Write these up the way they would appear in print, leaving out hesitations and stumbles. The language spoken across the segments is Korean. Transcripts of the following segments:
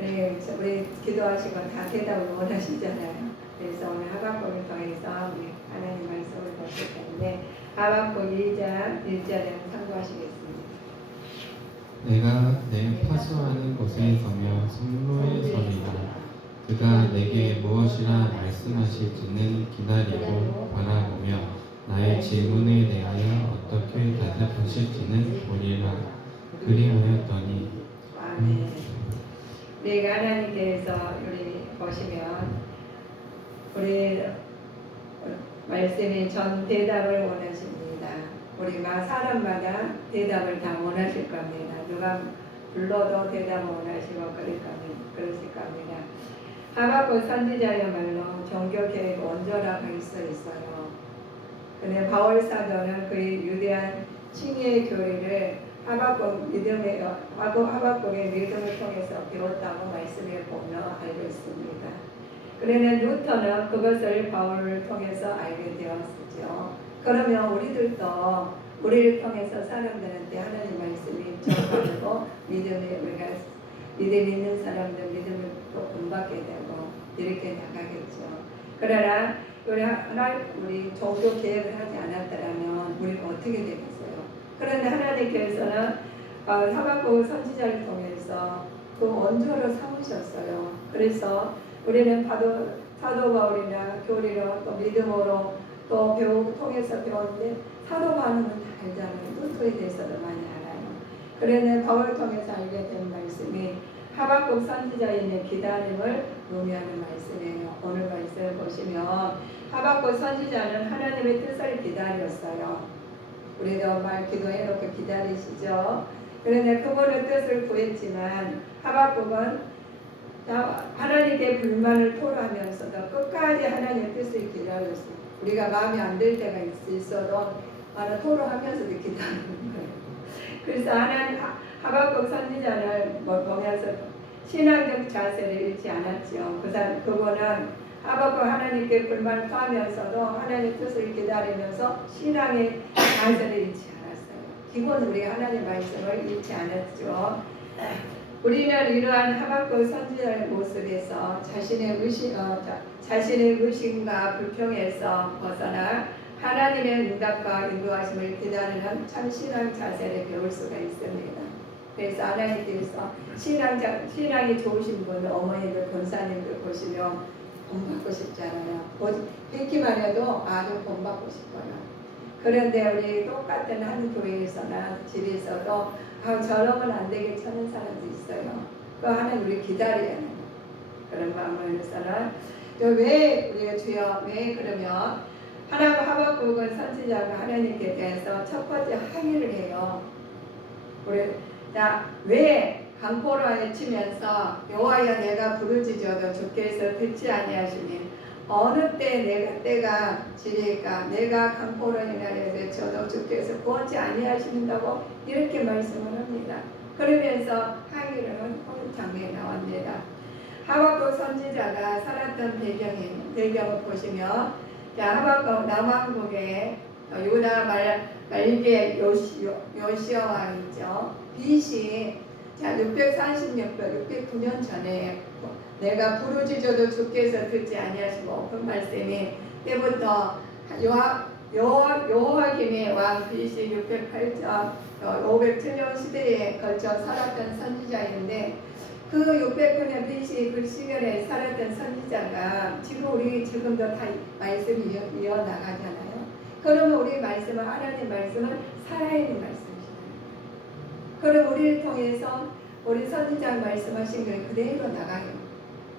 우리 기도하시고 다 대답을 원하시잖아요. 그래서 오늘 하박국을 통해서 우리 하나님 말씀을 보실 텐데 하박국 1장 1절에 참고하시겠습니다. 내가 내 파수하는 곳에 서며 성로에 서리라. 그가 내게 무엇이라 말씀하실지는 기다리고 바라보며 나의 질문에 대하여 어떻게 대답하실지는 보리라. 그리하였더니 우리가 하나님께서 우리 보시면 우리 말씀이 전 대답을 원하십니다. 우리가 사람마다 대답을 다 원하실 겁니다. 누가 불러도 대답을 원하시고 그러실 겁니다. 하박국 선지자야말로 종교계획 원조라고 할 수 있어요. 근데 바울 사도는 그의 유대한 칭의의 교리를 하박국의 믿음을 통해서 배웠다고 말씀해 보며 알고 있습니다. 그러나 루터는 그것을 바울을 통해서 알게 되었죠. 그러면 우리들도 우리를 통해서 사람들한테 하나님 말씀이 전하고 믿음 있는 사람들 믿음을 또 본받게 되고 이렇게 나가겠죠. 그러나 우리 종교 개혁을 하지 않았더라면 우리가 어떻게 되겠어요? 그런데 하나님께서는 하박국 선지자를 통해서 그 원조로 삼으셨어요. 그래서 우리는 사도 바울이나 교리로 또 믿음으로 또 통해서 배웠는데 사도 바울은 다 알잖아요. 루터에 대해서도 많이 알아요. 그러나 바울을 통해서 알게 된 말씀이 하박국 선지자인의 기다림을 의미하는 말씀이에요. 오늘 말씀을 보시면 하박국 선지자는 하나님의 뜻을 기다렸어요. 우리도 기도해놓고 기다리시죠. 그런데 그분의 뜻을 구했지만 하박국은 하나님께 불만을 토로하면서도 끝까지 하나님의 뜻을 기다렸어요. 우리가 마음에 안 들 때가 있어도 토로하면서도 기다리는 거예요. 그래서 하박국 선지자를 보면서 신앙적 자세를 잃지 않았죠. 그분은 하박국 하나님께 불만을 토하면서도 하나님의 뜻을 기다리면서 신앙의 자세를 잃지 않았어요. 기본 우리 하나님 말씀을 잃지 않았죠. 우리는 이러한 하박국 선지자의 모습에서 자신의 의심과 불평에서 벗어나 하나님의 응답과 인도하심을 기다리는 참 신앙 자세를 배울 수가 있습니다. 그래서 하나님께서 신앙이 좋으신 분, 어머니들, 권사님들 보시면 본받고 싶잖아요. 뵙기만 해도 아주 본받고 싶어요. 그런데 우리 똑같은 한 교회에서나 집에서도 저러면 안 되게 찾는 사람도 있어요. 그 하나님 우리 기다려야 해요. 그런 마음으로서는 왜 우리가 주여 왜 그러면 하박국은 선지자가 하나님께 대해서 첫 번째 항의를 해요. 왜 강포로 외치면서 여호와여 내가 부르짖어도 주께서 듣지 아니하시니 어느 때 때가 지리까 내가 강포로 인하여 외쳐도 주께서 구원치 아니하신다고 이렇게 말씀을 합니다. 그러면서 항의를 한 장면이 나옵니다. 하박국 선지자가 살았던 배경을 보시면 하박국 남왕국의 유다 말기의 요시야 왕이죠. BC 636년 전에 내가 부르짖어도 주께서 듣지 아니하시고 그 말씀이 때부터 여호와김의 왕 BC 608년 507년 시대에 걸쳐 살았던 선지자인데 그 600년 BC 그 시간에 살았던 선지자가 지금도 다 말씀이 이어나가잖아요. 그러면 우리 말씀은 하나님 말씀은 살아있는 말씀이잖아요. 그럼 우리를 통해서 우리 선지자 말씀하신 게 그대로 나가요.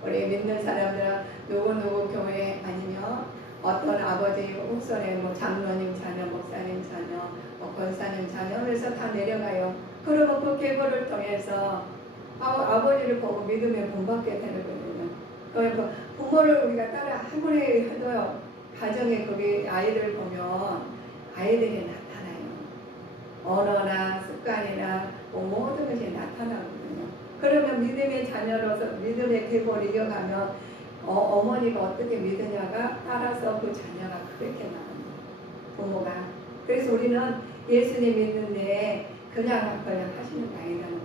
우리 믿는 사람들은 누구 교회 아니면 어떤 아버지 후손의 장로님 자녀, 목사님 자녀, 권사님 자녀 그래서 다 내려가요. 그러면 그 계보를 통해서 아버지를 보고 믿음에 본받게 되는 거거든요. 그러니까 부모를 우리가 따라 아무리 해도 가정에 거기 아이들 보면 아이들이 나타나요. 언어나 습관이나 모든 것이 나타나거든요. 그러면 믿음의 자녀로서 믿음의 계보를 이어가면 어머니가 어떻게 믿느냐가 따라서 그 자녀가 그렇게 나옵니다. 부모가. 그래서 우리는 예수님 믿는데 그냥 하시는 게 아니라는 거예요.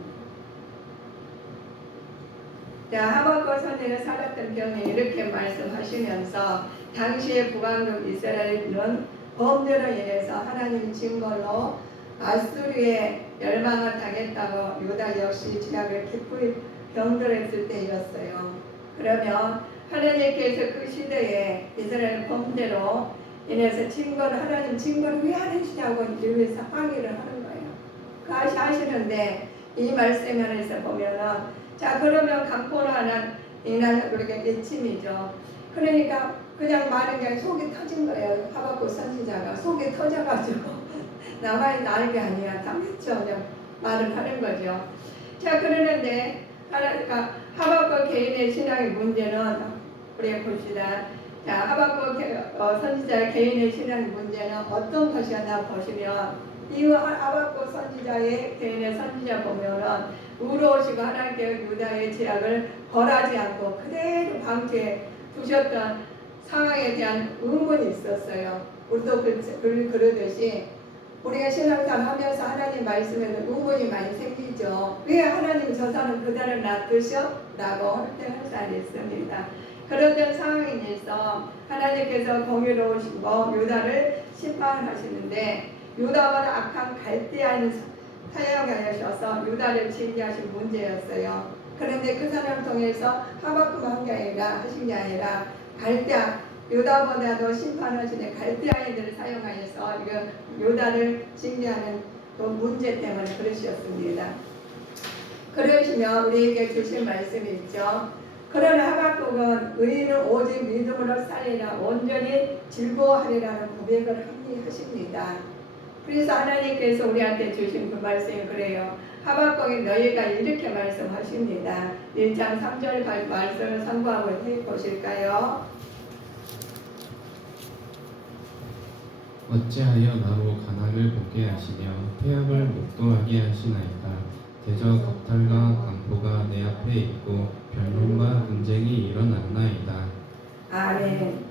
자, 하박국 선지가 살았던 병에 이렇게 말씀하시면서 당시의 북왕국 이스라엘은 범죄로 인해서 하나님 징벌로 아수르의 멸망을 당했다고 유다 역시 죄악을 깊이 병들었을 때였어요. 그러면 하나님께서 그 시대에 이스라엘 범죄로 인해서 하나님 징벌을 왜 안 하시냐고 이르면서 항의를 하는 거예요. 그 하시는데 이 말씀 안에서 보면은 자 그러면 강포라는 이날 우리가 예침이죠. 그러니까 그냥 말은 그냥 속이 터진 거예요. 하박국 선지자가 속이 터져가지고 나만이 나을 게 아니라 당했죠. 그냥 말을 하는 거죠. 자 그러는데 하박국 개인의 신앙의 문제는 우리 봅시다. 자 하박국 선지자 개인의 신앙의 문제는 어떤 것이었나 보시면 이 하박국 선지자의 개인의 선지자 보면은 의로우시고 하나님께 유다의 죄악을 벌하지 않고 그대로 방치해 두셨던 상황에 대한 의문이 있었어요. 우리도 그러듯이 우리가 신앙생활 하면서 하나님 말씀에는 의문이 많이 생기죠. 왜 하나님 저 사람 그대로 놔두셔? 라고 할 사람이 있습니다. 그러던 상황에서 하나님께서 공의로우시고 유다를 심판하시는데 유다보다 악한 갈대아인 사역하셔서 유다를 징계하신 문제였어요. 그런데 그 사람 통해서 하박국 하신 게 아니라 갈대아 유다보다도 심판하시는 갈대아인들을 사용하여서 유다를 징계하는 그 문제 때문에 그러셨습니다. 그러시면 우리에게 주신 말씀이 있죠. 그러나 하박국은 의인은 오직 믿음으로 살리라 온전히 즐거워하리라는 고백을 하십니다. 그래서 하나님께서 우리한테 주신 그 말씀이 그래요. 하박국이 너희가 이렇게 말씀하십니다. 1장 3절 말씀을 참고하고 보실까요? 어찌하여 나로 가난을 보게 하시며 폐역을 목도하게 하시나이까. 대저 겁탈과 강포가 내 앞에 있고 변론과 분쟁이 일어났나이다. 아멘.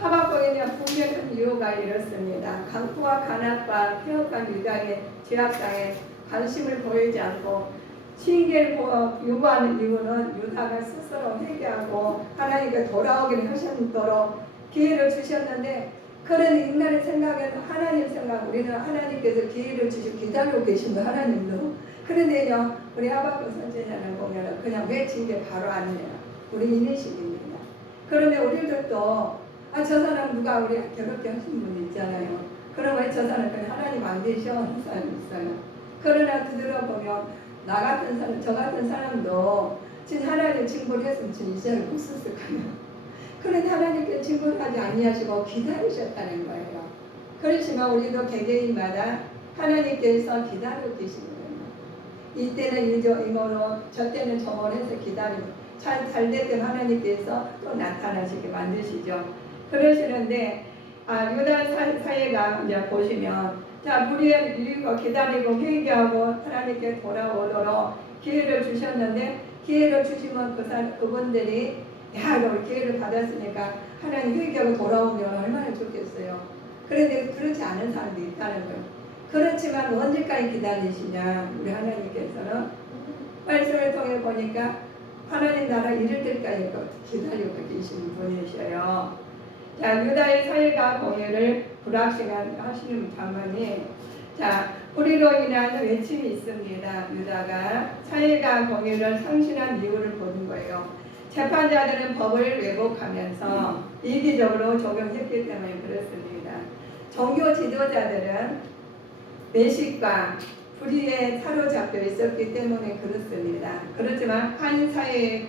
하박국에 분명한 이유가 이렇습니다. 강포와 가난과 폐역한 유다의 죄악상에 관심을 보이지 않고 징계를 요구하는 이유는 유다가 스스로 회개하고 하나님께 돌아오기를 하셨도록 기회를 주셨는데 그런 인간의 생각에는 하나님 생각 우리는 하나님께서 기회를 주시고 기다리고 계신 거 하나님도 그런데요 우리 하박국 선지자는 보면 그냥 왜 징계 바로 안 해요. 우리 인식입니다. 그런데 우리들도 저 사람 누가 우리 괴롭게 하신 분 있잖아요. 그러면 왜 저 사람 그냥 하나님 안 되셔 하는 사람이 있어요. 그러나 들어보면 나 같은 사람 저 같은 사람도 진짜 하나님 징벌했으면 진짜 이 자리에 못 썼을 거예요. 그런데 하나님께 징벌하지 아니하시고 기다리셨다는 거예요. 그러시면 우리도 개개인마다 하나님께서 기다리고 계신 거예요. 이때는 이모로 저 때는 저모로 해서 기다리고 잘 될 때는 하나님께서 또 나타나시게 만드시죠. 그러시는데 유다 사회가 이제 보시면 자 우리의 일과 기다리고 회개하고 하나님께 돌아오도록 기회를 주셨는데 기회를 주시면 그분들이 야 기회를 받았으니까 하나님 회개하고 돌아오면 얼마나 좋겠어요. 그런데 그렇지 않은 사람도 있다는 거예요. 그렇지만 언제까지 기다리시냐 우리 하나님께서는 말씀을 통해 보니까 하나님 나라 이를 때까지 기다리고 계시는 분이셔요. 자, 유다의 사회가 공예를 불확실하시는 반면에 자, 불의로 인한 외침이 있습니다. 유다가 사회가 공예를 상실한 이유를 보는 거예요. 재판자들은 법을 왜곡하면서 이기적으로 적용했기 때문에 그렇습니다. 종교 지도자들은 외식과 불의에 사로잡혀 있었기 때문에 그렇습니다. 그렇지만 한 사회의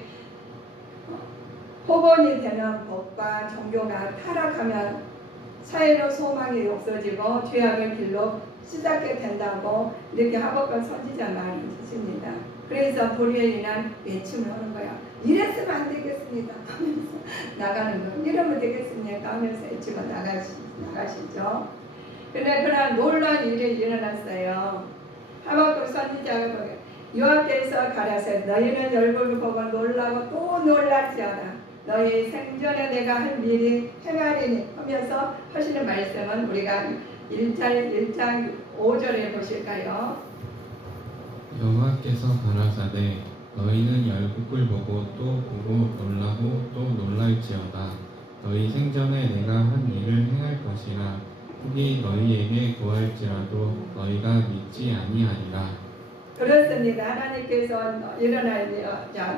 복원이 되는 법과 종교가 타락하면 사회로 소망이 없어지고 죄악의 길로 시작게 된다고 이렇게 하박국 선지자 말이 있습니다. 그래서 불의에 인한 외침을 하는 거야. 이랬으면 안 되겠습니다 하면서 나가는 거. 이러면 되겠습니까 하면서 외치고 나가시죠. 그러나 놀라운 일이 일어났어요. 하박국 선지자가 여호와께서 가라사대 너희는 열국을 보고 놀라고 또 놀랍지 않아. 너희 생전에 내가 할 일이 행하리니 하면서 하시는 말씀은 우리가 1장 5절에 보실까요? 여호와께서 가라사대 너희는 열국을 보고 또 보고 놀라고 또 놀랄지어다. 너희 생전에 내가 한 일을 행할 것이라. 혹이 너희에게 구할지라도 너희가 믿지 아니하리라. 그렇습니다. 하나님께서 일어날 일,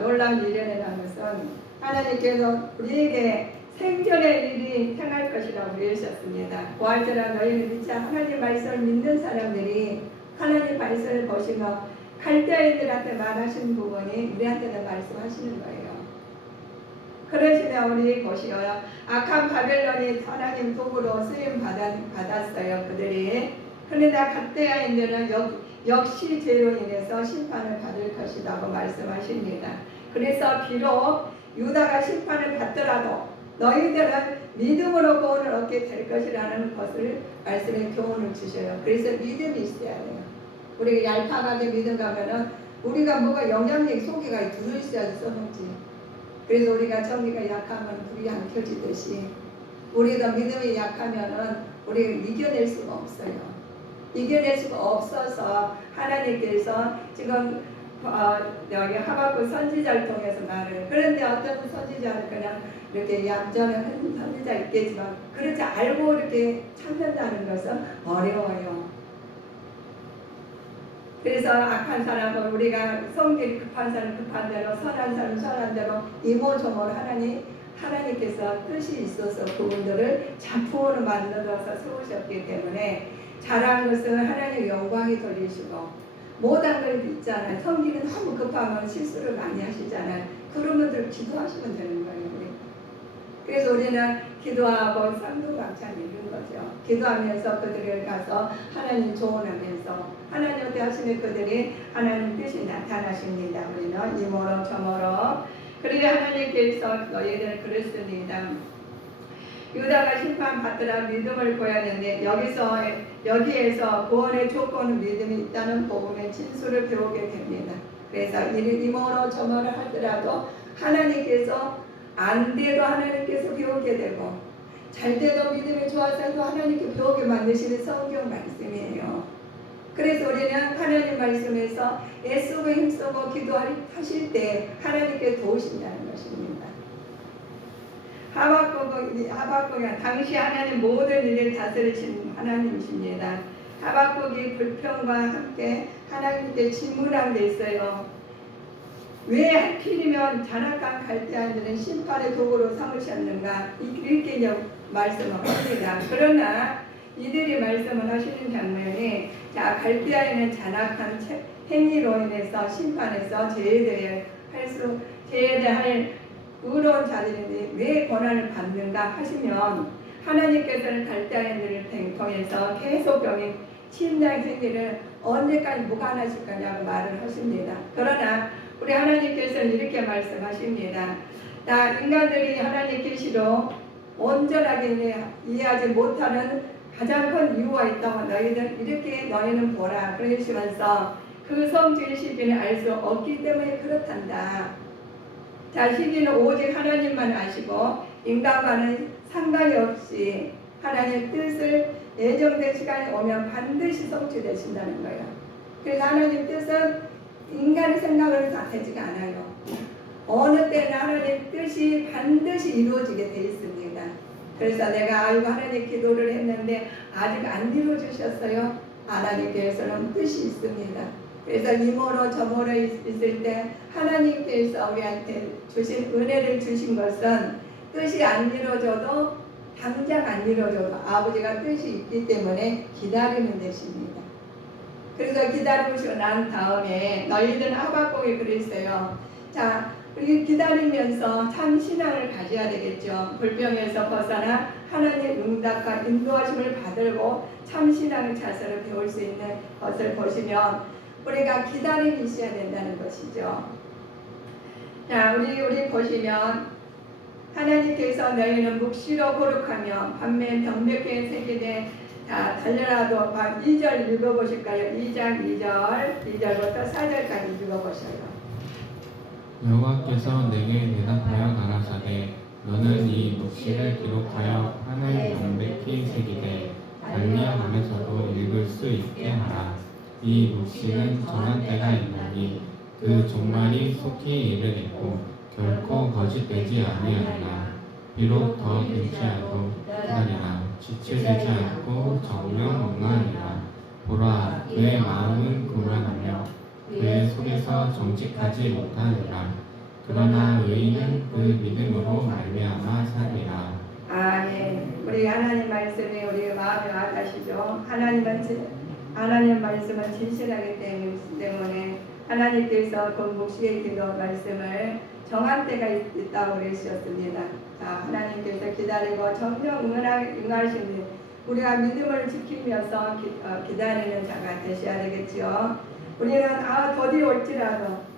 놀라운 일이 일어난 것은 하나님께서 우리에게 생전의 일이 행할 것이라고 그러셨습니다. 구할지라 너희는 믿지 하나님 말씀을 믿는 사람들이 하나님 말씀을 보시며 갈대아인들한테 말하신 부분이 우리한테는 말씀하시는 거예요. 그러시면 우리 보시어요. 악한 바벨론이 하나님 도구로 쓰임 받았어요. 그들이. 그런데 갈대아인들은 역시 죄로 인해서 심판을 받을 것이라고 말씀하십니다. 그래서 비록 유다가 심판을 받더라도 너희들은 믿음으로 구원을 얻게 될 것이라는 것을 말씀에 교훈을 주셔요. 그래서 믿음이 있어야 돼요. 우리가 얄팍하게 믿음 가면은 우리가 뭐가 영향력 속에가 두드러져야지 써먹지. 그래서 우리가 정리가 약하면 불이 안 켜지듯이 우리도 믿음이 약하면은 우리가 이겨낼 수가 없어요. 이겨낼 수가 없어서 하나님께서 지금 여기 하박국 선지자를 통해서 말을. 그런데 어떤 선지자는 그냥 이렇게 얌전한 선지자 있겠지만 그렇지 알고 이렇게 찾는다는 것은 어려워요. 그래서 악한 사람은 우리가 성질이 급한 사람 급한 대로 선한 사람 선한 대로 이모저모로 하나님께서 뜻이 있어서 그분들을 작품으로 만들어서 세우셨기 때문에 잘한 것은 하나님의 영광이 돌리시고 못한 걸 있잖아요. 성질은 너무 급하면 실수를 많이 하시잖아요. 그런 분들 기도하시면 되는 거예요. 그래서 우리는 기도하고 쌍두박찬 읽은 거죠. 기도하면서 그들을 가서 하나님 조언하면서 하나님한테 하시면 그들이 하나님 뜻이 나타나십니다. 우리는 이모로 저모로. 그리고 하나님께서 너희들 그랬습니다. 유다가 심판받더라 믿음을 보였는데 여기에서 구원의 조건은 믿음이 있다는 복음의 진수를 배우게 됩니다. 그래서 이모로 저모로 하더라도 하나님께서 안 돼도 하나님께서 배우게 되고 잘 돼도 믿음이 좋아서도 하나님께 배우게 만드시는 성경 말씀이에요. 그래서 우리는 하나님 말씀에서 애쓰고 힘쓰고 기도하실 때 하나님께 도우신다는 것입니다. 하박국은 당시 하나님 모든 일을 다스리신 하나님이십니다. 하박국이 불평과 함께 하나님께 질문한 게 있어요. 왜 하필이면 잔악한 갈대아인들은 심판의 도구로 삼으셨는가 이렇게 말씀을 합니다. 그러나 이들이 말씀을 하시는 장면이 갈대아인은 잔악한 행위로 인해서 심판에서 제해될 의로운 자들인데 왜 고난을 받는가 하시면 하나님께서는 갈대아인들을 통해서 계속적인 침략 행위를 언제까지 무관하실 거냐고 말을 하십니다. 그러나 우리 하나님께서는 이렇게 말씀하십니다. 인간들이 하나님 계시로 온전하게 이해하지 못하는 가장 큰 이유가 있다고 너희는 보라. 그러시면서 그 성질의 시기는 알 수 없기 때문에 그렇단다. 시기는 오직 하나님만 아시고 인간과는 상관이 없이 하나님의 뜻을 예정된 시간이 오면 반드시 성취되신다는 거예요. 그래서 하나님 뜻은 인간의 생각으로 다 되지가 않아요. 어느 때는 하나님 뜻이 반드시 이루어지게 되어 있습니다. 그래서 내가 하나님 기도를 했는데 아직 안 이루어주셨어요. 하나님께서는 뜻이 있습니다. 그래서 이모로 저모로 있을 때 하나님께서 우리한테 주신 은혜를 주신 것은 뜻이 안 이루어져도 당장 안 이루어져도 아버지가 뜻이 있기 때문에 기다리는 것입니다. 그래서 기다리고 난 다음에 너희들은 하박국이 그랬어요. 우리 기다리면서 참 신앙을 가져야 되겠죠. 불평에서 벗어나 하나님 응답과 인도하심을 받들고 참 신앙의 자세를 배울 수 있는 것을 보시면 우리가 기다림이 있어야 된다는 것이죠. 우리 보시면 하나님께서 너희는 묵시로 거룩하며 반면 병백해 새기되 달려라도 2절 읽어보실까요? 2절부터 4절까지 읽어보셔요. 여호와께서 내게 대답하여 가라사대 너는 이 묵시를 기록하여 하늘 명백히 새기되 달리어가면서도 읽을 수 있게 하라. 이 묵시는 정한 때가 있나니 그 종말이 속히 이르겠고 결코 거짓되지 아니하리라. 비록 더 근시하도 기다리라. 지체되지 않고 정령 응하리라. 보라, 그의 마음은 교만하며 그의 속에서 정직하지 못하리라. 그러나 의인은 그 믿음으로 말미암아 살리라. 아멘. 우리 하나님 말씀이 우리 마음에 와닿으시죠. 하나님 말씀은 진실하기 때문에 하나님께서 그 묵시의 기도 말씀을 정한 때가 있다고 그러셨습니다. 자, 하나님께서 기다리고 정령 응하시니 우리가 믿음을 지키면서 기다리는 자가 되셔야 되겠지요. 우리는 더디 올지라도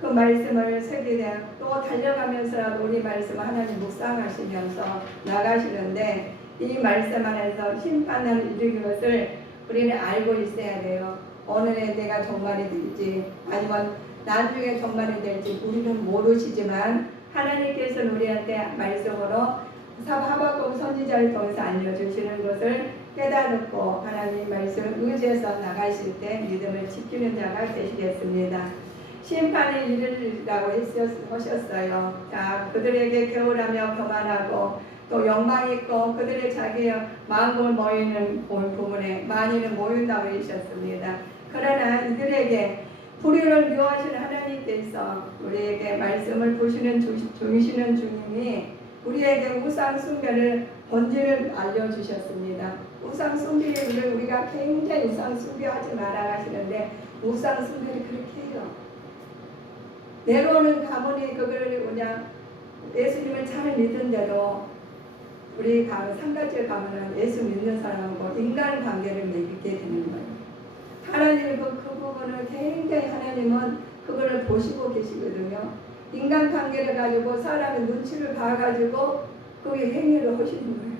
그 말씀을 새기되 또 달려가면서라도 우리 말씀 하나님 묵상하시면서 나가시는데 이 말씀 안에서 심판을 이루는 것을 우리는 알고 있어야 돼요. 오늘의 내가 종말이 될지 아니면 나중에 종말이 될지 우리는 모르시지만 하나님께서는 우리한테 말씀으로 하박국 선지자를 통해서 알려주시는 것을 깨달고 하나님 말씀을 의지해서 나가실 때 믿음을 지키는 자가 되시겠습니다. 심판이 이르리라고 하셨어요. 자, 그들에게 개울하며 교만하고 또 욕망이 있고 그들의 자기의 마음을 모이는 부분에 많이는 모인다고 하셨습니다. 그러나 이들에게 불의를 미워하시는 하나님께서 우리에게 말씀을 주시는 주님이 우리에게 우상 숭배를 본질을 알려주셨습니다. 우상 숭배를 우리가 굉장히 우상 숭배하지 말아 하시는데 우상 숭배를 그렇게 해요. 내로는 가문이 그걸 그냥 예수님을 잘 믿은데도 우리 상가지에 가면은 예수 믿는 사람하고 인간 관계를 맺게 되는 거예요. 하나님 그 부분을 굉장히 하나님은 그거를 보시고 계시거든요. 인간 관계를 가지고 사람의 눈치를 봐가지고 그게 행위를 하시는 거예요.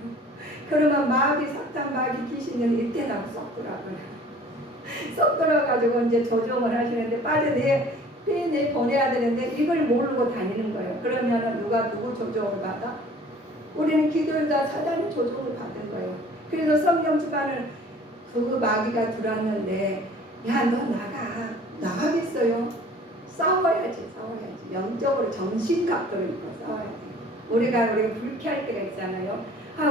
그러면 마귀 사탄 마귀 귀신은 이때나고 쏙 들어가요. 쏙 들어가지고 이제 조종을 하시는데 빨리 보내야 되는데 이걸 모르고 다니는 거예요. 그러면은 누구 조종을 받아? 우리는 기도자 사단의 조종을 받은 거예요. 그래서 성령 주관을 그 마귀가 들어왔는데 야 너 나가겠어요? 싸워야지. 영적으로 정신각도로 입고 싸워야 돼. 우리가 불쾌할 때가 있잖아요.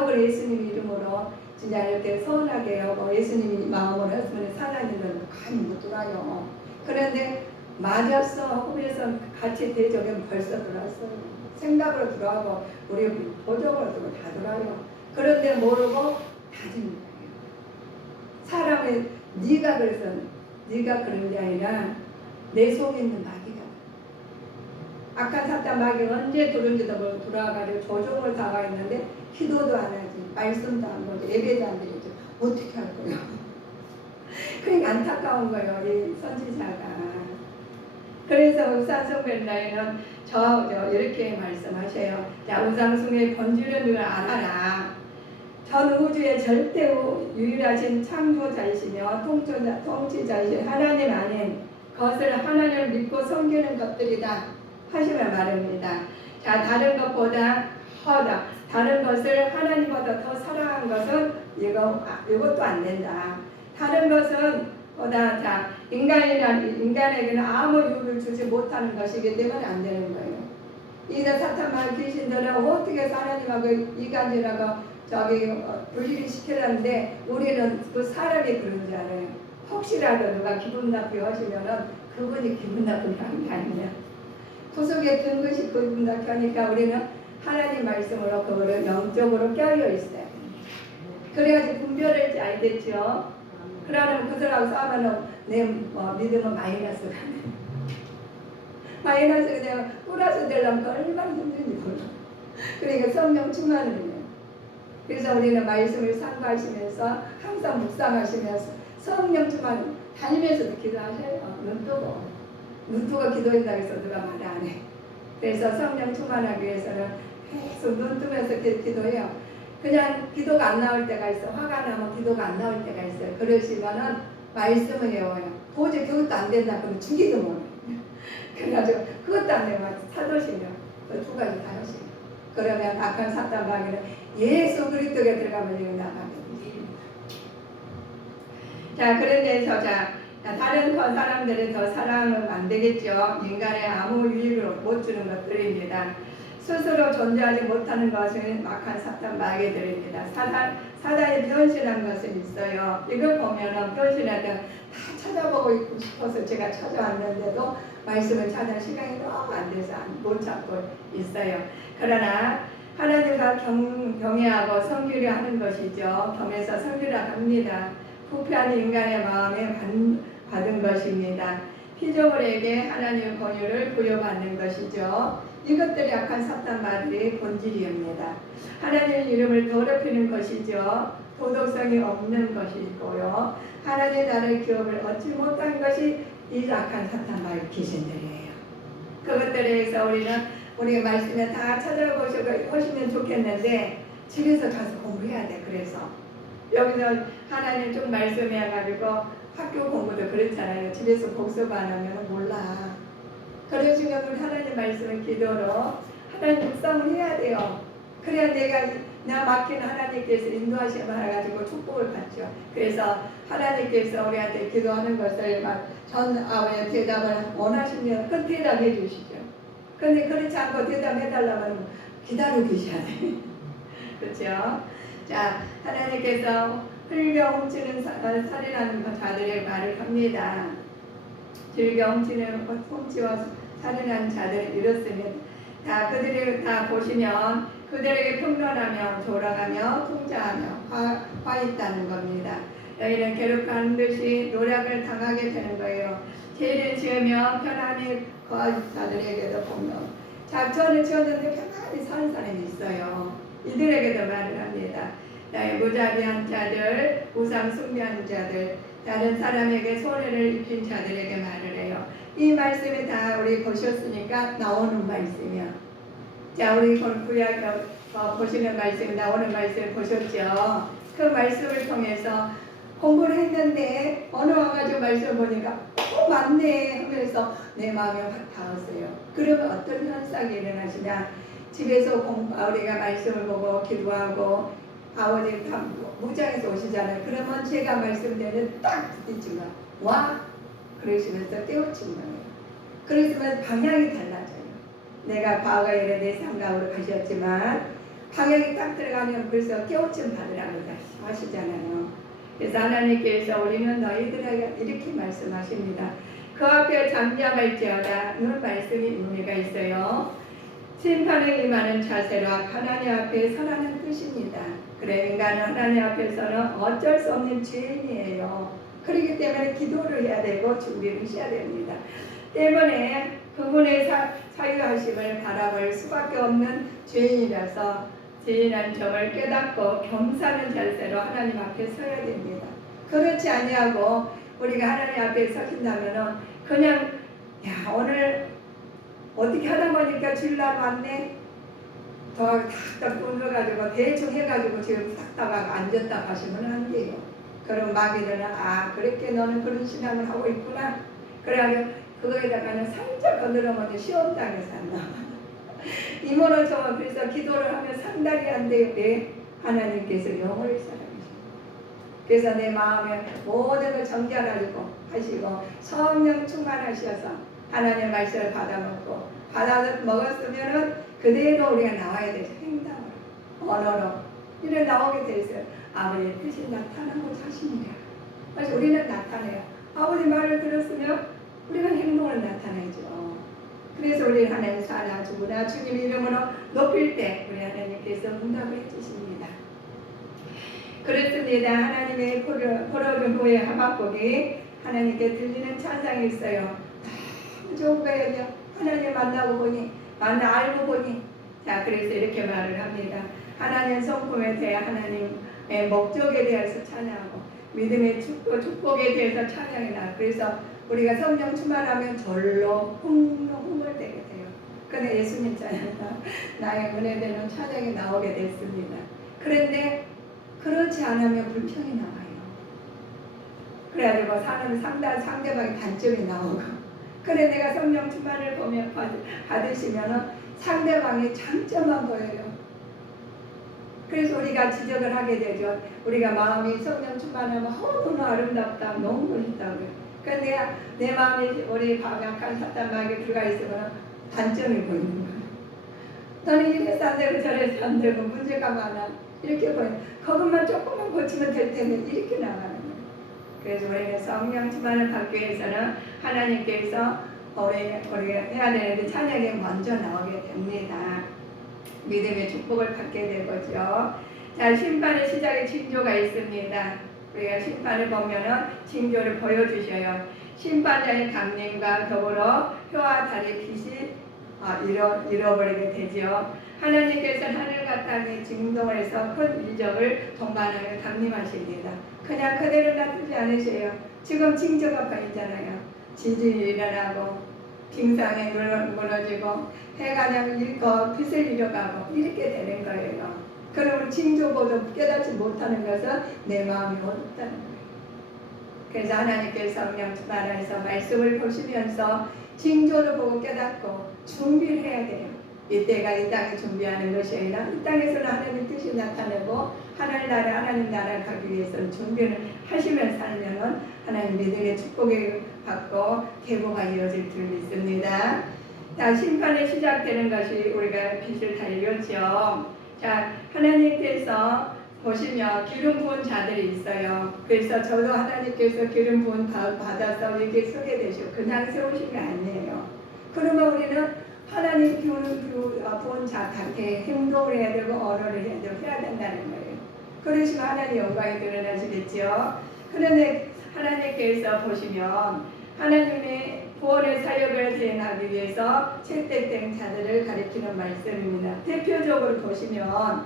우리 예수님 이름으로 진짜 이렇게 서운하게 하고 예수님이 마음으로 했으면 사단이는 감히 못 들어요. 그런데 맞았어. 그래서 같이 대적은 벌써 들어왔어요. 생각으로 들어가고 우리 보적으로 들고 다 들어와요. 그런데 모르고 다지는 거예요. 사람의 네가 그런 게 아니라 내 속에 있는 마귀가 악한 사탄 마귀가 언제 들어온지도 모르고 들어와가지고 조종을 당하 있는데 기도도 안 하지 말씀도 안 보지 예배도 안 드리지 어떻게 할 거예요? 그러니까 안타까운 거예요. 이 선지자가. 그래서 우상숭배는 이렇게 말씀하셔요. 자, 우상숭배의 본질을 알아라. 전 우주의 절대 유일하신 창조자이시며 통치자이신 하나님 아닌 것을 하나님을 믿고 섬기는 것들이다 하시면 말입니다. 자, 다른 것을 하나님보다 더 사랑한 것은 이것도 안 된다. 다른 것은 인간에게는 아무 유익을 주지 못하는 것이기 때문에 안 되는 거예요. 이들 사탄만 귀신들은 어떻게 하나님하고 이간질하고 분리를 시키는데 우리는 그 사람이 그런 줄 알아요. 혹시라도 누가 기분 나쁘게 하시면은 그분이 기분 나쁘게 하는 게 아니냐. 구석에 든 것이 기분 나쁘게 하니까 우리는 하나님 말씀으로 그거를 영적으로 깨어 있어야 됩니다. 그래야지 분별할지 알겠죠. 그러면 그들하고 싸우면 내 믿음은 마이너스가 돼. 마이너스가 되면 플러스 되려면 얼마나 힘든지 몰라. 그러니까 성령 충만을 해요. 그래서 우리는 말씀을 상고하시면서 항상 묵상하시면서 성령 충만 다니면서도 기도하셔요. 눈 뜨고 기도한다고 해서 누가 말 안 해. 그래서 성령 충만하기 위해서는 계속 눈 뜨면서 기도해요. 그냥 기도가 안 나올 때가 있어. 화가 나면 기도가 안 나올 때가 있어요. 그러시면은 말씀을 외워요. 도저히 그것도 안 된다 그러면 죽기도 못해. 그래가지고 그것도 안 되면 사도시며 그 두 가지 다 하시고 그러면 악한 사탄 마귀는 예수 그리스도에 들어가면 이거 나가게 됩니다. 자, 그런 데서 다른 사람들은 더 사랑하면 안 되겠죠. 인간의 아무 유익을 못 주는 것들입니다. 스스로 존재하지 못하는 것은 막한 사탄 마귀들입니다. 사단이 변신한 것은 있어요. 이걸 보면은 변신할 때 다 찾아보고 있고 싶어서 제가 찾아왔는데도 말씀을 찾을 시간이 너무 안 돼서 못 찾고 있어요. 그러나 하나님과 경외하고 섬기려 하는 것이죠. 겸해서 섬기려 합니다. 부패한 인간의 마음에 받은 것입니다. 피조물에게 하나님의 권유를 부여받는 것이죠. 이것들이 약한 사탄 마귀의 본질입니다. 하나님의 이름을 더럽히는 것이죠. 도덕성이 없는 것이고요. 하나님의 나라의 기업을 얻지 못한 것이 이 약한 사탄 마귀 귀신들이에요. 그것들에 대해서 우리가 말씀에 다 찾아보시면 좋겠는데 집에서 가서 공부해야 돼. 그래서 여기서 하나님 좀 말씀해가지고 학교 공부도 그렇잖아요. 집에서 복습 안 하면 몰라. 그러시면 우리 하나님 말씀을 기도로 하나님 묵상을 해야 돼요. 그래야 나 맡긴 하나님께서 인도하시면 해가지고 축복을 받죠. 그래서 하나님께서 우리한테 기도하는 것을 전 아버지의 대답을 원하시면 그 대답해 주시죠. 근데 그렇지 않고 대답해달라면 기다려 계셔야 돼. 그렇죠? 자, 하나님께서 흘겨 훔치는 살인하는 자들의 말을 합니다. 즐겨 훔치와 살인하는 자들을 이렇습니다. 그들이 다 보시면 그들에게 평론하며 조랑하며 통자하며 화 있다는 겁니다. 여기는 괴롭하는 듯이 노력을 당하게 되는 거예요. 죄를 지으며 편안히 거하는 자들에게도 보면 작전을 지었는데 편안히 사는 사람이 있어요. 이들에게도 말을 합니다. 무자비한 자들, 우상 숭배하는 자들, 다른 사람에게 손해를 입힌 자들에게 말을 해요. 이 말씀이 다 우리 보셨으니까 나오는 말씀이야. 자, 우리 구약 보시는 말씀 나오는 말씀 보셨죠? 그 말씀을 통해서 공부를 했는데 어느 와가지고 말씀 보니까 맞네 하면서 내 마음에 확 닿았어요. 그러면 어떤 현상이 일어나시냐? 집에서 우리가 말씀을 보고 기도하고 아버지 다 무장에서 오시잖아요. 그러면 제가 말씀드리는 딱 부딪히면 와 그러시면서 깨우친 거예요. 그러시면 방향이 달라져요. 내가 과거에 내 생각으로 가셨지만 방향이 딱 들어가면 벌써 깨우침 받으라고 하시잖아요. 그래서 하나님께서 우리는 너희들에게 이렇게 말씀하십니다. 그 앞에 잠잠할지어다는 말씀이 의미가 있어요. 심판을 임하는 자세로 하나님 앞에 서라는 뜻입니다. 그래 인간은 하나님 앞에서는 어쩔 수 없는 죄인이에요. 그렇기 때문에 기도를 해야 되고 준비를 해야 됩니다. 때문에 그분의 사유하심을 바라볼 수밖에 없는 죄인이라서 죄인한 점을 깨닫고 겸사하는 자세로 하나님 앞에 서야 됩니다. 그렇지 아니하고 우리가 하나님 앞에 서신다면은 그냥 야 오늘 어떻게 하다 보니까 주일날 왔네. 더 탁탁 끊어가지고 대충 해가지고 지금 탁탁 앉았다 가시면 안 돼요. 그럼 마귀들은 그렇게 너는 그런 신앙을 하고 있구나. 그래가지고 그거에다가는 살짝 건드려면 시험당해서 한다. 이모는 정말 그래서 기도를 하면 상당히 안 돼요. 네? 하나님께서 영원히 사랑하십니다. 그래서 내 마음에 모든 걸 정결하시고 하시고 성령 충만하셔서 하나님의 말씀을 받아 먹었으면은 그대로 우리가 나와야 되죠. 행동으로, 언어로 이래 나오게 돼 있어요. 아버지의 뜻이 나타나고 자신이라. 그래서 우리는 나타내요. 아버지 말을 들었으면 우리는 행동을 나타내죠. 그래서 우리 하나님 사랑 주구나 주님 이름으로 높일 때 우리 하나님께서 응답을 해주십니다. 그렇습니다. 하나님의 포로를 후에 하박국이 하나님께 들리는 찬양이 있어요. 너무 좋은 거예요. 하나님 만나고 보니 알고 보니 자 그래서 이렇게 말을 합니다. 하나님 성품에 대해 하나님의 목적에 대해서 찬양하고 믿음의 축복에 대해서 찬양이 나. 그래서 우리가 성령 충만하면 절로 흥얼대게 돼요. 근데 예수님 찬양 나의 은혜되는 찬양이 나오게 됐습니다. 그런데 그렇지 않으면 불평이 나와요. 그래가지고 상대방의 단점이 나오고 그래 내가 성령 충만을 보면 받으시면 상대방의 장점만 보여요. 그래서 우리가 지적을 하게 되죠. 우리가 마음이 성령 충만하면 너무 아름답다 너무 멋있다고요. 근데 내 마음이 우리 약한 사단 마귀에 들어가 있으면 단점이 보이는 거예요. 너는 이래서 안 되고 저래서 안 되고 문제가 많아. 이렇게 보여요. 그것만 조금만 고치면 될 텐데 이렇게 나가는 거예요. 그래서 우리는 성령 충만을 받기 위해서는 하나님께서 우리가 해야 되는데 찬양이 먼저 나오게 됩니다. 믿음의 축복을 받게 되고죠. 자, 심판의 시작에 징조가 있습니다. 우리가 심판을 보면은 징조를 보여주셔요. 심판자의 강림과 더불어 혀와 달의 빛이 잃어버리게 되죠. 하나님께서는 하늘과 땅에 진동을 해서 큰 일적을 동반하며 강림하십니다. 그냥 그대로 놔두지 않으세요. 지금 징조가 보이잖아요. 지진이 일어나고 빙상이 무너지고 해가 그냥 잃고 빛을 잃어가고 이렇게 되는 거예요. 그러면 징조보다 깨닫지 못하는 것은 내 마음이 어둡다는 거예요. 그래서 하나님께서 성령 충만해서 말씀을 보시면서 징조를 보고 깨닫고 준비를 해야 돼요. 이때가 이 땅에 준비하는 것이 아니라 이 땅에서는 하나님 뜻이 나타나고 하늘나라 하나님 나라를 가기 위해서는 준비를 하시면서 살면은 하나님 믿음의 축복을 받고 계보가 이어질 줄 믿습니다. 자, 심판이 시작되는 것이 우리가 빛을 달렸죠. 자, 하나님께서 보시면 기름 부은 자들이 있어요. 그래서 저도 하나님께서 기름 부은 받아서 이렇게 서게 되시고 그냥 세우신 게 아니에요. 그러면 우리는 하나님 기름 부은 자답게 행동을 해야 되고 언어를 해야 되고 해야 된다는 거예요. 그러시면 하나님 영광이 드러나시겠죠. 그런데 하나님께서 보시면 하나님의 구원의 사역을 대행하기 위해서 채택된 자들을 가리키는 말씀입니다. 대표적으로 보시면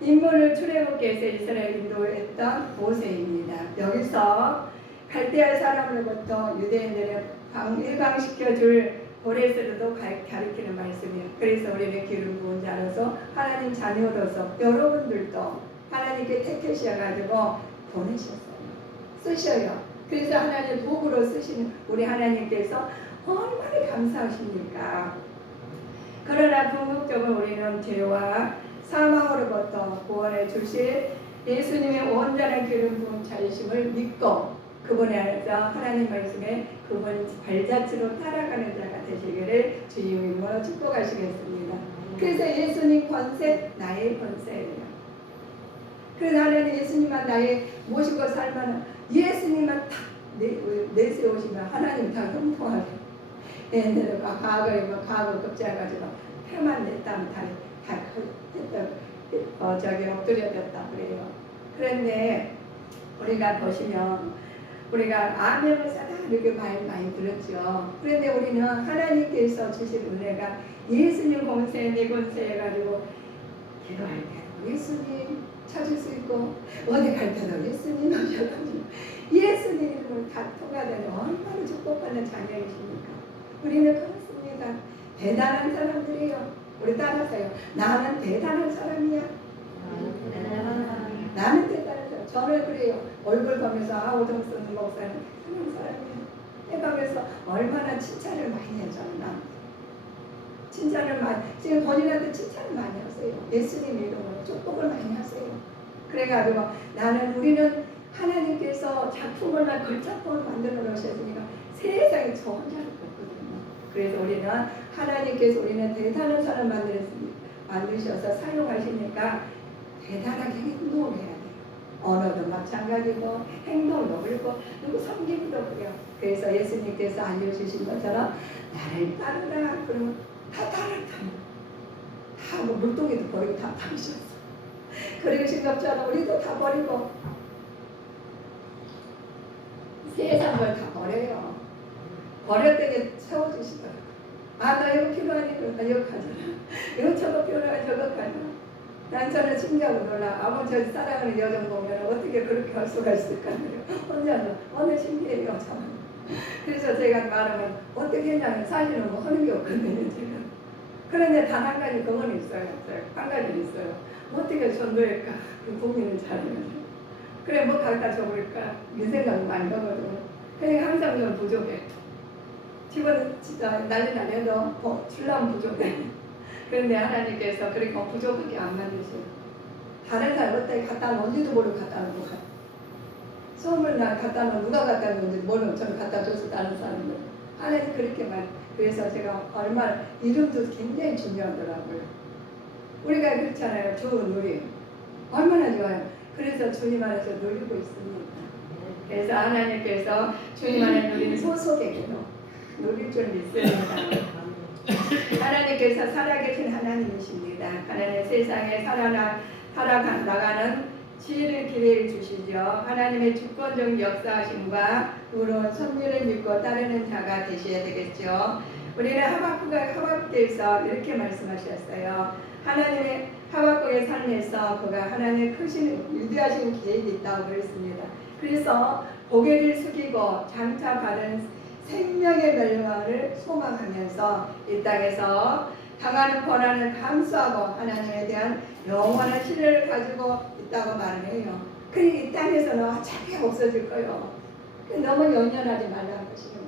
인물을 출애굽께서 이스라엘 인도했던 모세입니다. 여기서 갈대아 사람으로부터 유대인들을 일광시켜줄 고레스로도 가리키는 말씀이에요. 그래서 우리는 기름 부은 자로서 하나님 자녀로서 여러분들도 하나님께 택하셔가지고 보내셨어요. 쓰셔요. 그래서 하나님 도구로 쓰시는 우리 하나님께서 얼마나 감사하십니까? 그러나 궁극적으로 우리는 죄와 사망으로부터 구원해 주실 예수님의 온전한 기름 부은 자이심을 믿고 그분에 안에서 하나님 말씀에 그분 발자취로 따라가는 자가 되시기를 주님 이름으로 축복하시겠습니다. 그래서 예수님 권세 나의 권세예요. 그래서 하나님 예수님만 나의 모시고 살면 예수님만 탁 내세우시면 하나님 다 형통하게 얘네들 과거 급제해가지고 폐만 냈다면 다 엎드려졌다 그래요. 그런데 우리가 보시면 우리가 아멘을 사다 이렇게 많이 들었죠. 그런데 우리는 하나님께서 주신 은혜가 예수님 권세 내 권세 해가지고 기도할 때도 예수님 찾을 수 있고 어디 갈 때도 예수님 하셔가지고 예수님 이름을 다 통하다니 얼마나 축복받는 자녀이십니까? 우리는 그렇습니다. 대단한 사람들이에요. 우리 따라서요. 나는 대단한 사람이야. 나는 대단한 사람. 저는 그래요. 얼굴 보면서 오정선 목사는 그런 사람이에요. 해가면서 얼마나 칭찬을 많이 해요. 저는 나한테. 칭찬을 많이 지금 본인한테 칭찬을 많이 하세요. 예수님 이름으로 축복을 많이 하세요. 그래가지고 우리는 하나님께서 작품을 걸작품을 만들어 놓으셨으니까 세상에 저 혼자를 없거든요. 그래서 우리는 하나님께서 우리는 대단한 사람 만드셔서 사용하시니까 대단하게 행동을 해야 돼요. 언어도 마찬가지고 행동도 그렇고 누구 섬김도 그래요. 그래서 예수님께서 알려주신 것처럼 나를 따르라 그러면 다 따랐다. 다 물동이도 버리고 다 따르셨어. 그러신 것처럼 우리도 다 버리고 세상을 다 버려요. 버렸더니 세워주시더라고요. 나 이거 필요하니까 이거 가져라. 이거 저거 필요하니까 저거 가져라. 난 저는 신기하고 놀라. 저 사랑하는 여정 보면 어떻게 그렇게 할 수가 있을까요? 혼자서 어느 신기해요. 참. 그래서 제가 말하면 어떻게 했냐면 사실은 뭐 하는 게 없거든요. 제가. 그런데 단 한 가지 그건 있어요. 한 가지 있어요. 어떻게 전도할까? 고민을 잘하면서. 그래 뭐 갖다 줘볼까? 이 생각 많이 하거든요. 그러니까 항상 좀 부족해. 집은 진짜 난리 나려도 줄라면 부족해. 그런데 하나님께서 그렇게 부족하게 안 만드세요. 다른 사람 어떻게 갖다 놓은지도 모르고 갖다 놓고 선물 나 갖다 놓은 누가 갖다 놓은지 모르면 저는 갖다 줬을 다는 사람들 하나님 그렇게 말. 그래서 제가 얼마나 이름도 굉장히 중요하더라고요. 우리가 그렇잖아요. 좋은 누림 얼마나 좋아요. 그래서 주님 안에서 누리고 있습니다. 그래서 하나님께서 주님 안에 누리는 소속에게도 누릴 줄 믿습니다. 하나님께서 살아계신 하나님이십니다. 하나님 세상에 살아나가는 지혜를 기회를 주시죠. 하나님의 주권적 역사하심과 의로운 섭리를 믿고 따르는 자가 되셔야 되겠죠. 우리는 하박국에서 이렇게 말씀하셨어요. 하나님의 하박국의 삶에서 그가 하나님의 크신 위대하신 계획이 있다고 그랬습니다. 그래서 고개를 숙이고 장차 받은 생명의 멸망을 소망하면서 이 땅에서 당하는 고난을 감수하고 하나님에 대한 영원한 신뢰를 가지고 있다고 말을 해요. 그러니까 이 땅에서는 어차피 없어질 거예요. 너무 연연하지 말라는 것이에요.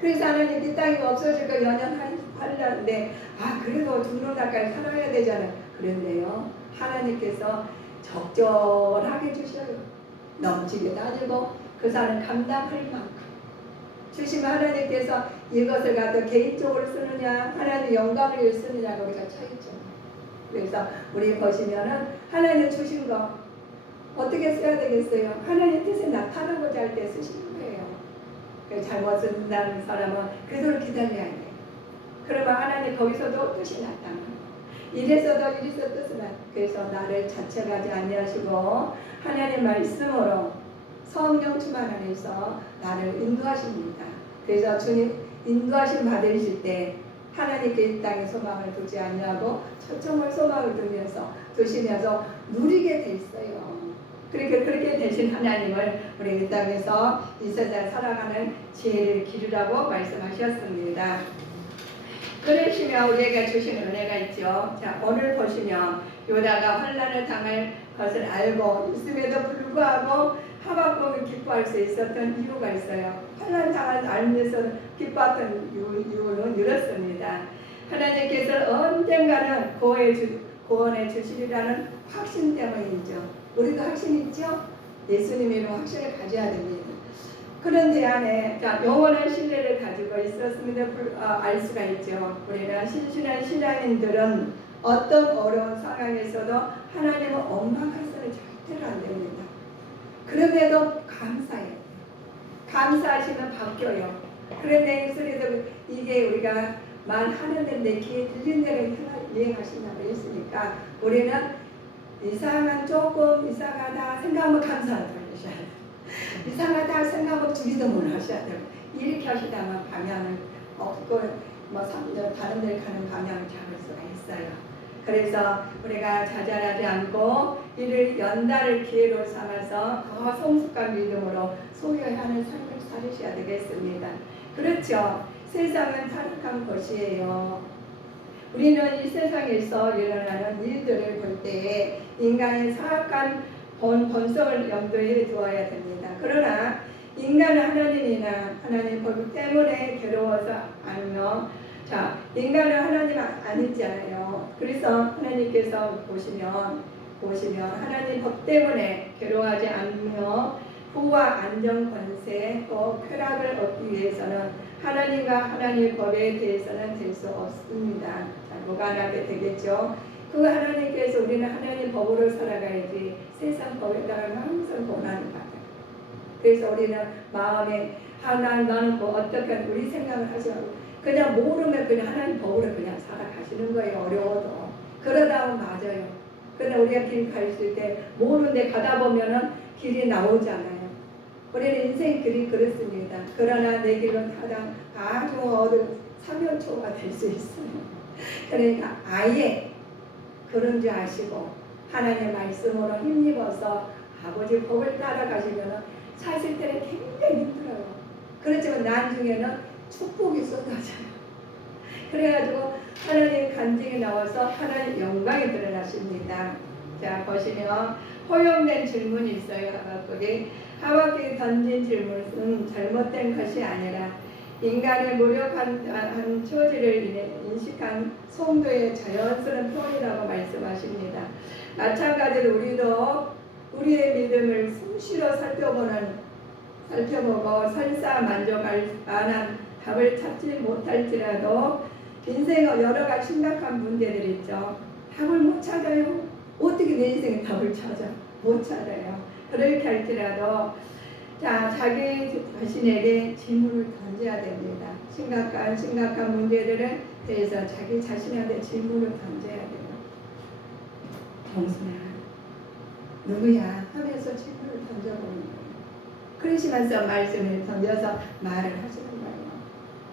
그래서 하나님 이 땅이 없어질 거 연연하려는데 그래도 죽는 날까지 살아야 되잖아요. 그런데요 하나님께서 적절하게 주셔요. 넘치게 따지고 그 사람 감당할 만큼 주시면 하나님께서 이것을 갖다 개인적으로 쓰느냐 하나님 영광을 위해 쓰느냐가 우리가 차이죠. 그래서 우리 보시면은 하나님 주신 거 어떻게 써야 되겠어요? 하나님 뜻에 나타나고자 할 때 쓰시는 거예요. 잘못 쓴다는 사람은 그대로 기다려야 돼. 그러면 하나님 거기서도 뜻이 나타나. 이래서도 뜻은 그래서 나를 자책하지 아니하시고 하나님 말씀으로 성령 충만 안에서 나를 인도하십니다. 그래서 주님 인도하심 받으실 때 하나님께 이 땅에 소망을 두지 아니하고 초점을 소망을 두시면서 누리게 돼 있어요. 그렇게 되신 하나님을 우리 이 땅에서 이 세상 살아가는 지혜를 기르라고 말씀하셨습니다. 그러시면 우리에게 주신 은혜가 있죠. 자, 오늘 보시면 요다가 환난을 당할 것을 알고 있음에도 불구하고 하박국은 기뻐할 수 있었던 이유가 있어요. 환난 당한 알면서 기뻐했던 이유는 이렇습니다. 하나님께서 언젠가는 구원해 주시리라는 확신 때문이죠. 우리도 확신 있죠? 예수님의 확신을 가져야 됩니다. 그런데 안에 영원한 신뢰를 가지고 있었음에도 알 수가 있죠. 우리는 신실한 신앙인들은 어떤 어려운 상황에서도 하나님을 원망해서는 절대로 안 됩니다. 그럼에도 감사해요. 감사하시면 바뀌어요. 그런데 예수님도 이게 우리가 말하는데 내 귀에 들린 대로 이행하신다고 했으니까 우리는 조금 이상하다 생각하면 감사를 돌리셔야 돼요. 이상하다 생각하면 주기도문을 하셔야 돼요. 이렇게 하시다면 방향을 없고 다른 데 가는 방향을 잡을 수가 있어요. 그래서 우리가 자잘하지 않고 이를 연달을 기회로 삼아서 더 성숙한 믿음으로 소유해야 하는 삶을 살으셔야 되겠습니다. 그렇죠. 세상은 타락한 것이에요. 우리는 이 세상에서 일어나는 일들을 볼 때에 인간의 사악한 본성을 염두에 두어야 됩니다. 그러나 인간은 하나님이나 하나님 법 때문에 괴로워서 아니며 인간은 하나님 아니잖아요. 그래서 하나님께서 보시면 하나님 법 때문에 괴로워하지 않으며 부와 안정 권세 또 쾌락을 얻기 위해서는 하나님과 하나님의 법에 대해서는 될 수 없습니다. 무관하게 되겠죠. 그 하나님께서 우리는 하나님 법으로 살아가야지 세상 법에 따라 항상 고난을 받아요. 그래서 우리는 마음에 나는 어떻게 우리 생각을 하지 말고 그냥 모르면 그냥 하나님 법으로 그냥 살아가시는 거예요. 어려워도. 그러다 보면 맞아요. 그러나 우리가 길 가 있을 때 모르는데 가다 보면은 길이 나오잖아요. 우리는 인생 길이 그렇습니다. 그러나 내 길은 아주 어두운 사면초가 될 수 있어요. 그러니까 아예 그런 줄 아시고 하나님의 말씀으로 힘입어서 아버지 법을 따라가시면 사실 때는 굉장히 힘들어요. 그렇지만 나중에는 축복이 쏟아져요. 그래가지고 하나님 간증이 나와서 하나님 영광이 드러나십니다. 자, 보시면 허용된 질문이 있어요. 하박국이 던진 질문은 잘못된 것이 아니라 인간의 무력한 처지를 인식한 성도의 자연스러운 표현이라고 말씀하십니다. 마찬가지로 우리도 우리의 믿음을 수시로 살펴보고 설사 만족할 만한 답을 찾지 못할지라도 인생의 여러 가지 심각한 문제들 있죠. 답을 못 찾아요. 어떻게 내 인생에 답을 찾아? 못 찾아요. 그렇게 할지라도 자기 자신에게 질문을 던져야 됩니다. 심각한 문제들에 대해서 자기 자신한테 질문을 던져야 돼요. 정순아, 누구야? 하면서 질문을 던져보는 거예요. 그러시면서 말씀을 던져서 말을 하시는 거예요.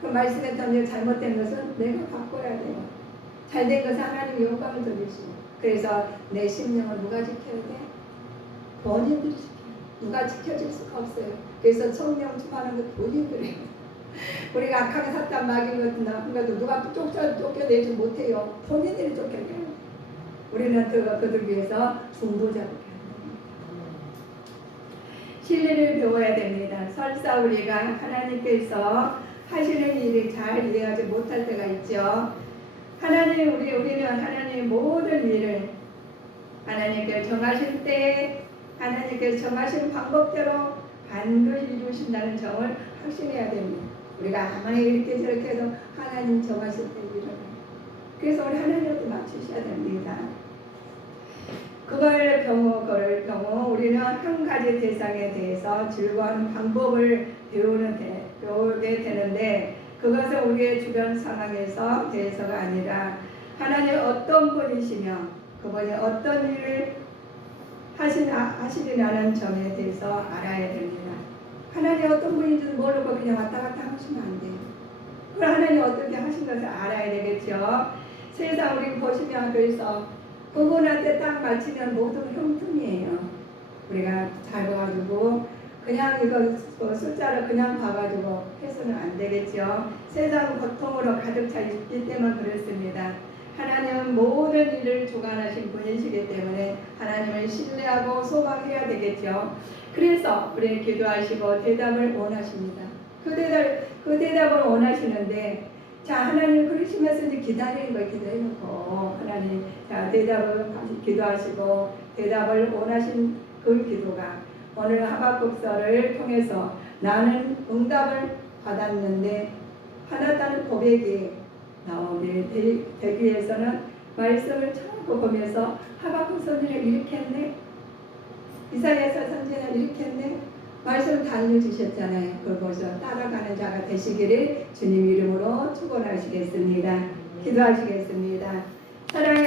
그 말씀에 던져 잘못된 것은 내가 바꿔야 돼요. 잘된 것은 하나님이 영광을 돌리시고. 그래서 내 심령을 누가 지켜야 돼? 본인들이 지켜야 돼. 누가 지켜줄 수가 없어요. 그래서 성령 충만한 것 본인들이에요. 우리가 악하게 사탄 막인 것도 나쁜 것도 누가 쫓겨내지 못해요. 본인들이 쫓겨내요. 우리는 그들 위해서 중보자로 진리를 배워야 됩니다. 설사 우리가 하나님께서 하시는 일이 잘 이해하지 못할 때가 있죠. 우리는 하나님의 모든 일을 하나님께서 정하신 때에 하나님께서 정하신 방법대로 반드시 이루신다는 점을 확신해야 됩니다. 우리가 아무리 이렇게 저렇게 해도 하나님 정하실 때 일어나요. 그래서 우리 하나님한테 맞추셔야 됩니다. 그럴 경우 우리는 한 가지 대상에 대해서 즐거워하는 방법을 배우게 되는데 그것은 우리의 주변 상황에서 대해서가 아니라 하나님 어떤 분이시며 그분이 어떤 일을 하시느냐는 점에 대해서 알아야 됩니다. 하나님 어떤 분인지도 모르고 그냥 왔다 갔다 하시면 안 돼요. 그럼 하나님 어떻게 하신 것을 알아야 되겠죠. 세상 우리 보시면 그래서 그분한테 딱 맞추면 모든 형통이에요. 우리가 잘 봐가지고 그냥 이거 숫자를 그냥 봐가지고 해서는 안 되겠죠. 세상은 고통으로 가득 차 있기 때문에 그렇습니다. 하나님은 모든 일을 주관하신 분이시기 때문에 하나님을 신뢰하고 소망해야 되겠죠. 그래서 우리 기도하시고 대답을 원하십니다. 그 대답을 원하시는데 하나님 그러시면서 이제 기다리는 걸 기다려놓고 하나님 대답을 기도하시고 대답을 원하신 그 기도가 오늘 하박국서를 통해서 나는 응답을 받았는데 받았다는 고백이 나오게 되기 위해서는 말씀을 자꾸 보면서 하박국 선지는 이렇게 했네, 이사야서 선지는 이렇게 했네, 말씀 다 알려주셨잖아요. 그걸 보셔서 따라가는 자가 되시기를 주님 이름으로 축원하시겠습니다. 기도하시겠습니다. 사랑하는